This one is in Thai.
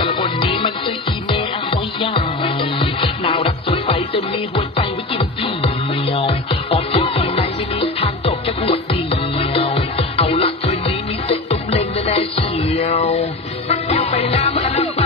แต่ละคนนี้มันจะอีเมอ้อยยาวน่ารักสวยใสจะมีหัวใจไว้กินเดียวออกทีทีไหนไม่มีทางจบแค่ขวดเดียว เอาละคืนนี้มีเซ็กตุ้มเล็งแน่เชียวเดี่ยวไปแล้วมันก็ล้ว